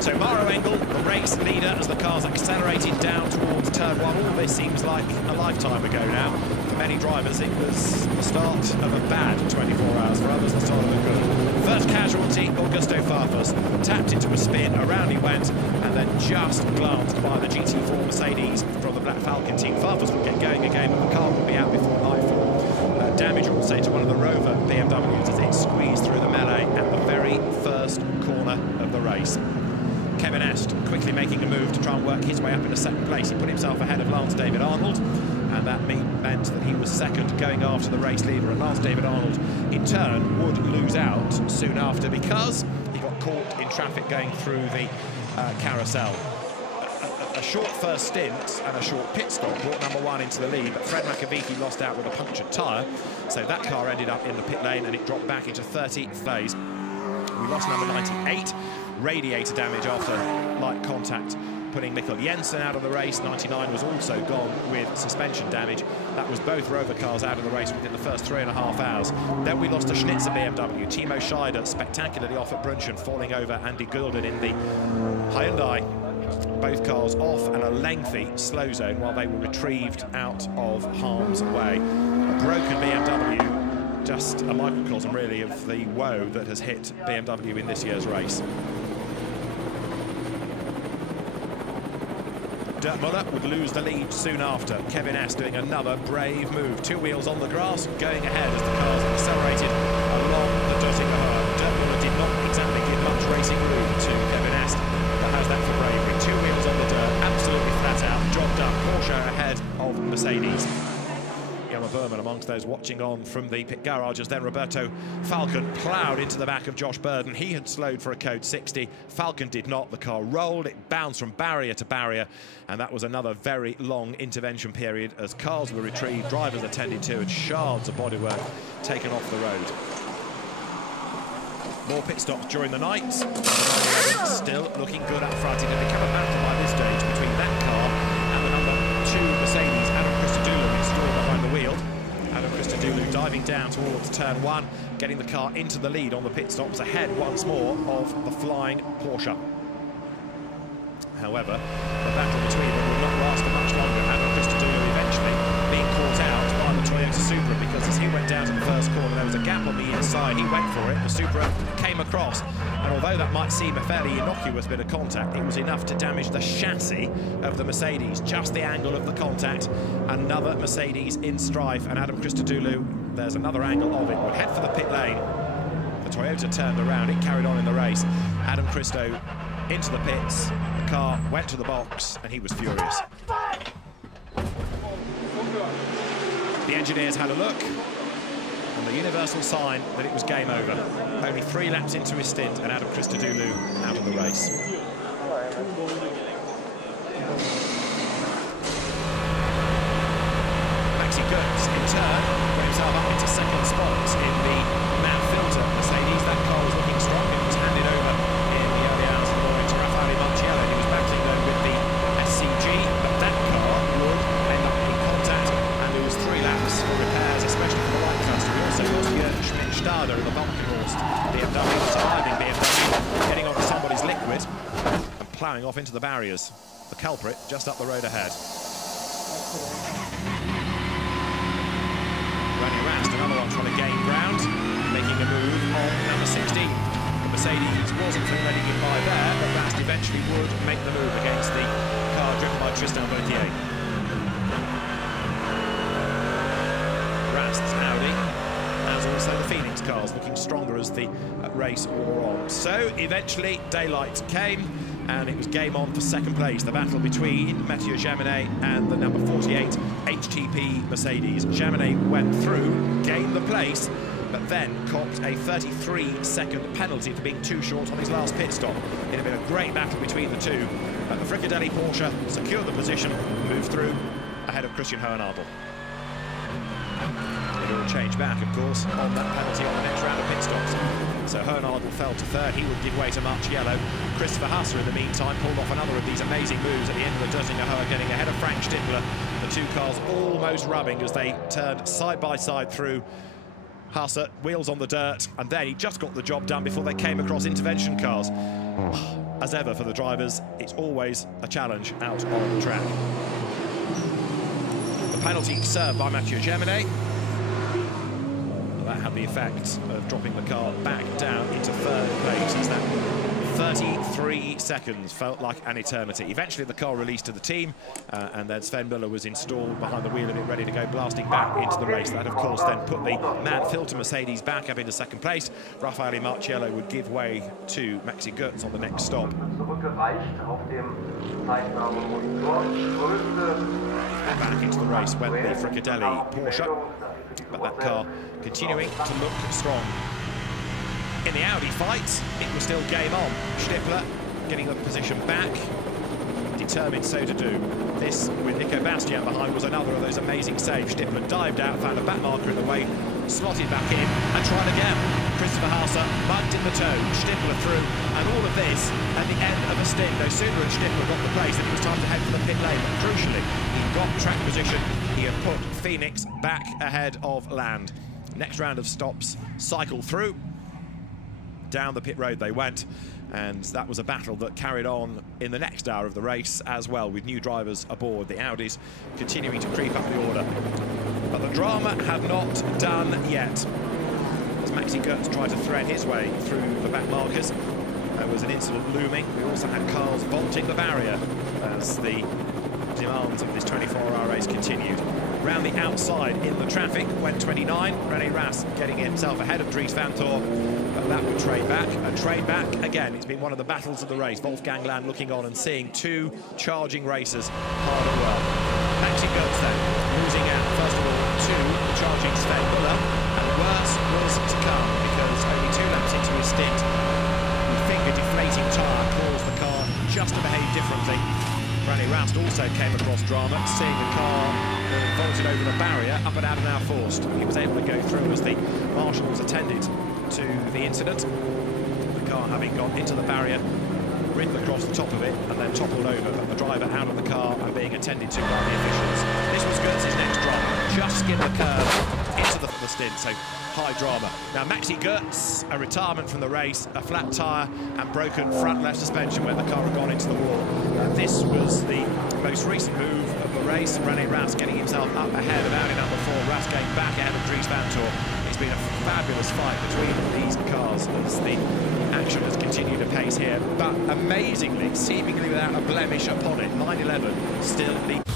So Maro Engel, the race leader, as the cars accelerated down towards turn 1. All this seems like a lifetime ago now. For many drivers, it was the start of a bad 24 hours. For others, the start of a good. First casualty, Augusto Farfus, tapped into a spin, around he went, and then just glanced by the GT4 Mercedes from the Black Falcon team. Farfus would get going again, but the car would be out before Eifel. Damage also to one of the Rover BMWs as it squeezed through the melee at the very first corner of the race. Kevin Est quickly making a move to try and work his way up into second place. He put himself ahead of Lance David Arnold, and that meant that he was second going after the race leader, and Lance David Arnold in turn would lose out soon after because he got caught in traffic going through the carousel. A short first stint and a short pit stop brought number 1 into the lead, but Fred McAveety lost out with a punctured tyre, so that car ended up in the pit lane and it dropped back into 30th place. We lost number 98, radiator damage after light contact, putting Mikkel Jensen out of the race. 99 was also gone with suspension damage. That was both Rover cars out of the race within the first 3.5 hours. Then we lost a Schnitzer BMW. Timo Scheider spectacularly off at Brunchen, falling over Andy Gulden in the Hyundai. Both cars off and a lengthy slow zone while they were retrieved out of harm's way. A broken BMW, just a microcosm really of the woe that has hit BMW in this year's race. Dirk Muller would lose the lead soon after. Kevin Est doing another brave move. 2 wheels on the grass, going ahead as the cars accelerated along the Döttinger. Dirk Muller did not exactly give much racing room to Kevin Est, but how's that for bravery? 2 wheels on the dirt, absolutely flat out, job done. Porsche ahead of Mercedes. Jelmer Berman amongst those watching on from the pit garages. Then Roberto Falcon ploughed into the back of Josh Burden. He had slowed for a code 60. Falcon did not. The car rolled. It bounced from barrier to barrier. And that was another very long intervention period as cars were retrieved, drivers attended to, and shards of bodywork taken off the road. More pit stops during the night. Still looking good up front. It had become a battle by this stage between that car and the number 2 Mercedes, Adam Christodoulou, installed behind the wheel. Adam Christodoulou diving down towards turn 1, getting the car into the lead on the pit stops, ahead once more of the flying Porsche. However, the battle between them would not last for much longer. Adam Christodoulou eventually being caught out by the Toyota Supra, because as he went down to the first corner, there was a gap on the inside. He went for it. The Supra came across, and although that might seem a fairly innocuous bit of contact, it was enough to damage the chassis of the Mercedes. Just the angle of the contact. Another Mercedes in strife, and Adam Christodoulou, there's another angle of it, would head for the pit lane. The Toyota turned around. It carried on in the race. Adam Christo into the pits. The car went to the box, and he was furious. The engineers had a look, and the universal sign that it was game over. Only 3 laps into his stint, and Adam Christodoulou out of the race. Maxi Goetz, in turn, got himself up into second spot in the matte filter Mercedes. That car was looking strong. It was handed over in the early hours of the morning to Raffaele Marciello. He was battling though with the SCG, but that car would end up in contact, and there was 3 laps for repairs, especially for the light cluster. We also lost Jürgen Schmidt-Stade in the Valkenhorst BMW, the surviving BMW, getting onto somebody's liquid and ploughing off into the barriers. The culprit just up the road ahead. Ronnie Rast, another one trying to gain ground, making a move on number 16. The Mercedes wasn't letting it by there, but Rast eventually would make the move against the car driven by Tristan Vautier. Rast's Audi, as also the Phoenix cars, looking stronger as the race wore on. So eventually daylight came, and it was game on for second place. The battle between Mathieu Jaminet and the number 48 HTP Mercedes. Jaminet went through, gained the place, but then copped a 33-second penalty for being too short on his last pit stop. It had been a great battle between the two. The Fricadelli Porsche secured the position, moved through ahead of Christian Hohenadel. It all changed back, of course, on that penalty on the next round of pit stops. So Hohenadel fell to third. He would give way to Marciello. Christopher Hasser, in the meantime, pulled off another of these amazing moves at the end of the Döttinger, getting ahead of Frank Stickler. The 2 cars almost rubbing as they turned side by side through. Hasser, wheels on the dirt, and then he just got the job done before they came across intervention cars. as ever for the drivers. It's always a challenge out on the track. The penalty served by Mathieu Gemini. That had the effect of dropping the car back down into third place. As that 33 seconds felt like an eternity. Eventually the car released to the team, and then Sven Müller was installed behind the wheel of it, ready to go blasting back into the race. That of course then put the mad filter Mercedes back up into second place. Raffaele Marciello would give way to Maxi Götz on the next stop. And back into the race went the Fricadelli Porsche, but that car continuing to look strong. In the Audi fight, it was still game on. Stippler getting the position back, determined so to do. This, with Nico Bastian behind, was another of those amazing saves. Stippler dived out, found a back marker in the way, slotted back in, and tried again. Christopher Haase mugged in the toe, Stippler through, and all of this at the end of a stint. No sooner had Stippler got the place than it was time to head for the pit lane. But crucially, he got track position. He had put Phoenix back ahead of Land. Next round of stops, cycle through. Down the pit road they went, and that was a battle that carried on in the next hour of the race as well, with new drivers aboard, the Audis continuing to creep up the order. But the drama had not done yet. As Maxi Götz tried to thread his way through the back markers, there was an incident looming. We also had cars vaulting the barrier as the demands of this 24-hour race continued. Round the outside in the traffic went 29, René Rast getting himself ahead of Dries van Thor, but that would trade back, and trade back again. It's been one of the battles of the race. Wolfgang Land looking on and seeing two charging racers hard at work. Maxi Götz then losing out, first of all, to the charging Sven Müller, and worse was to come, because only 2 laps into his stint, the finger-deflating tyre caused the car just to behave differently. René Rast also came across drama, seeing the car vaulted over the barrier, up and out and now forced. He was able to go through as the marshals attended to the incident. The car having gone into the barrier, ridden across the top of it, and then toppled over, but the driver out of the car and being attended to by the officials. This was Götz's next drama, just skimmed the curve into the stint, so high drama. Now Maxi Götz, a retirement from the race, a flat tyre and broken front left suspension when the car had gone into the wall. This was the most recent move of the race. René Rast getting himself up ahead of Audi number 4, Rast going back ahead of Dries van Thor. It's been a fabulous fight between these cars as the action has continued apace here, but amazingly, seemingly without a blemish upon it, 911 still leads.